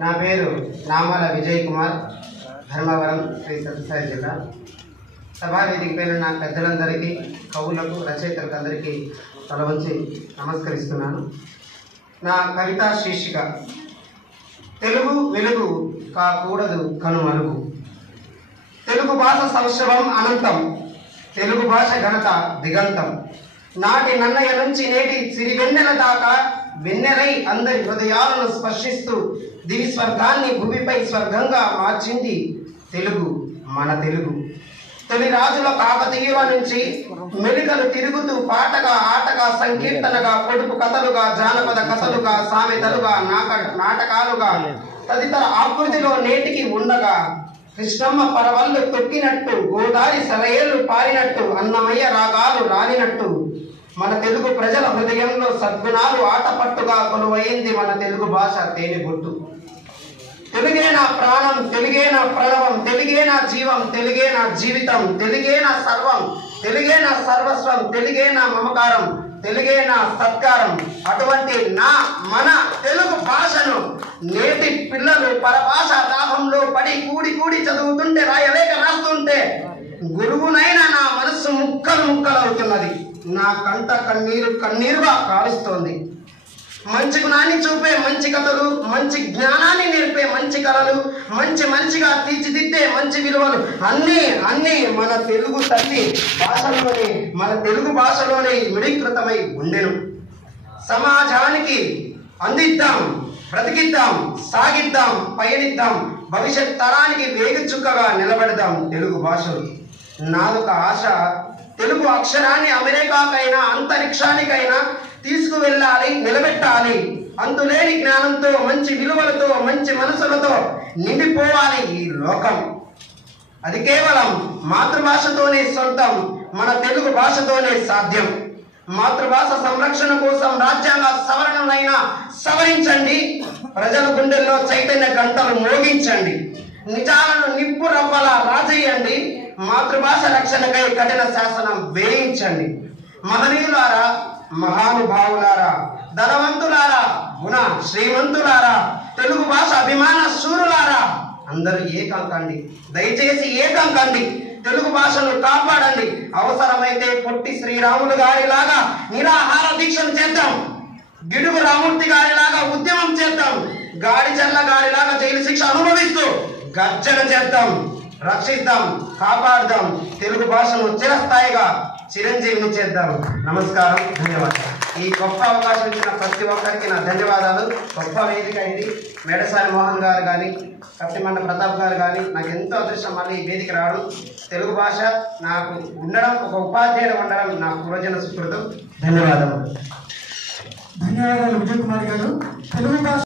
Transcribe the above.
నా పేరు నామాల విజయ్ కుమార్, ధర్మవరం, శ్రీ సత్యసాయి జిల్లా. సభా వేదిక పైన నా పెద్దలందరికీ, కవులకు, రచయితలకు అందరికీ తల వంచి నమస్కరిస్తున్నాను. నా కవితా శీర్షిక తెలుగు వెలుగు కాకూడదు కనుమరుగు. తెలుగు భాష సంవత్సరం అనంతం, తెలుగు భాష ఘనత దిగంతం. నాటి నన్నయ్య నుంచి నేటి సిరివెన్నెల దాకా వెన్నెలై అందరి హృదయాలను స్పర్శిస్తూ దివి స్వర్గాన్ని భూమిపై స్వర్గంగా మార్చింది తెలుగు, మన తెలుగు. తొలి రాజుల కాకతీయుల నుంచి మెలికలు తిరుగుతూ పాటగా, ఆటగా, సంకీర్తనగా, పొడుపు కథలుగా, జానపద కథలుగా, సామెతలుగా, నాటకాలుగా తదితర ఆకృతిలో నేటికి ఉండగా, కృష్ణమ్మ పరవళ్ళు తొక్కినట్టు, గోదావరి సెలయేళ్లు పారినట్టు, అన్నమయ్య రాగాలు రాలినట్టు మన తెలుగు ప్రజల హృదయంలో సద్గుణాలు ఆటపట్టుగా కొలువైంది మన తెలుగు భాష తేనెబొట్టు. తెలుగే నా ప్రాణం, తెలుగే నా ప్రణవం, తెలుగే నా జీవం, తెలుగే నా జీవితం, తెలుగే నా సర్వం, తెలుగే నా సర్వస్వం, తెలుగే నా మమకారం, తెలుగే నా సత్కారం. అటువంటి మన తెలుగు భాషను నేటి పిల్లలు పరభాష దాహంలో పడి కూడి చదువుతుంటే, రాయలేక రాస్తుంటే గురువునైనా నా మనస్సు ముక్కలవుతున్నది. నా కంట కన్నీరుగా కాలుస్తోంది. మంచి గుణాన్ని చూపే మంచి కథలు, మంచి జ్ఞానాన్ని నేర్పే మంచి కళలు, మంచిగా తీర్చిదిద్దే మంచి విలువలు అన్నీ మన తెలుగు తల్లి భాషలోనే, మన తెలుగు భాషలోనే విడీకృతమై ఉండెను. సమాజానికి అందిద్దాం, బ్రతికిద్దాం, సాగిద్దాం, పయనిద్దాం, భవిష్యత్ తరానికి వేగు చుక్కగా నిలబెడదాం తెలుగు భాషలు. నాదొక ఆశ, తెలుగు అక్షరాన్ని అమెరికాకైనా అంతరిక్షానికైనా తీసుకువెళ్ళాలి, నిలబెట్టాలి. అంతులేని జ్ఞానంతో, మంచి విలువలతో, మంచి మనసులతో నిండిపోవాలి ఈ లోకం. అది కేవలం మాతృభాషతోనే సొంతం, మన తెలుగు భాషతోనే సాధ్యం. మాతృభాష సంరక్షణ కోసం రాజ్యాంగ సవరణనైనా సవరించండి, ప్రజల గుండెల్లో చైతన్య గంటలు మోగించండి, నిజాలను నిప్పు రవ్వలా రాజేయండి, మాతృభాష రక్షణకై కఠిన శాసనం వేయించండి. మహనీయులారా, మహానుభావులారా, ధనవంతులారా, గుణ శ్రీమంతులారా, తెలుగు భాష అభిమాన శూరులారా, అందరూ ఏకం కండి, దయచేసి ఏకం కండి. తెలుగు భాషను కాపాడండి. అవసరమైతే పొట్టి శ్రీరాములు గారిలాగా నిరాహార దీక్షలు చేద్దాం, గిడుగు రామూర్తి గారిలాగా ఉద్యమం చేద్దాం, గాడిచల్ల గారిలాగా జైలు శిక్ష అనుభవిస్తూ గర్జన చేద్దాం. రక్షిద్దాం, కాపాడుదాం, తెలుగు భాషను చిరస్థాయిగా చిరంజీవిని చేద్దాం. నమస్కారం, ధన్యవాదాలు. ఈ గొప్ప అవకాశం ఇచ్చిన ప్రతి ఒక్కరికి నా ధన్యవాదాలు. గొప్ప వేదిక ఇది. మేడసాని మోహన్ గారు కానీ, కప్టిమండ ప్రతాప్ గారు కానీ, నాకు ఎంతో అదృష్టం మళ్ళీ ఈ వేదిక రావడం. తెలుగు భాష నాకు ఉండడం, ఒక ఉపాధ్యాయుడు ఉండడం నా పూర్వజన సుకృతం. ధన్యవాదాలు. విజయ్ కుమార్ గారు. తెలుగు భాష